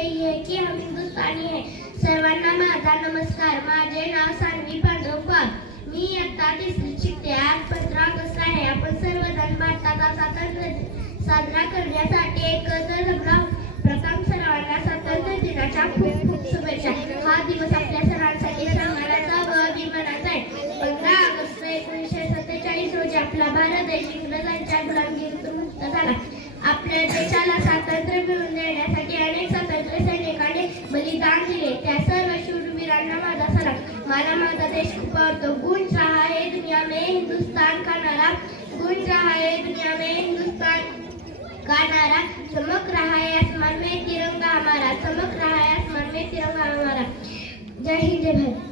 यही है कि हम हिंदुस्तानी है। सर्वांना माझा नमस्कार. माझे नाव सानवी पांडव मी आता तिसरी शिकते. आज पंधरा ऑगस्ट आहे. आपण सर्वजण भारताचा स्वातंत्र्य साजरा करण्यासाठी एकत्र जमला प्रथम सर्वांना स्वातंत्र्य दिनाच्या खूप खूप शुभेच्छा. हा दिवस आपल्या सर्वांसाठी सन्मानाचा व अभिमानाचा आहे. पंधरा ऑगस्ट एकोणीसशे सत्तेचाळीस रोजी आपला भारत देश इंग्रजांच्या गुलामगिरीतून मुक्त झाला. आपल्या देशाला त्या सर्व शूरवीरांना माझा सलाम. मला माझा देश खूप आवडतो. गुण रहा है दुनिया में हिंदुस्तान का नारा. गुंज रहा है दुनिया में हिंदुस्तान का नारा. चमक रहा है आसमान में तिरंगा हमारा. चमक रहा है आसमान में तिरंगा हमारा. जय हिंद जय भारत.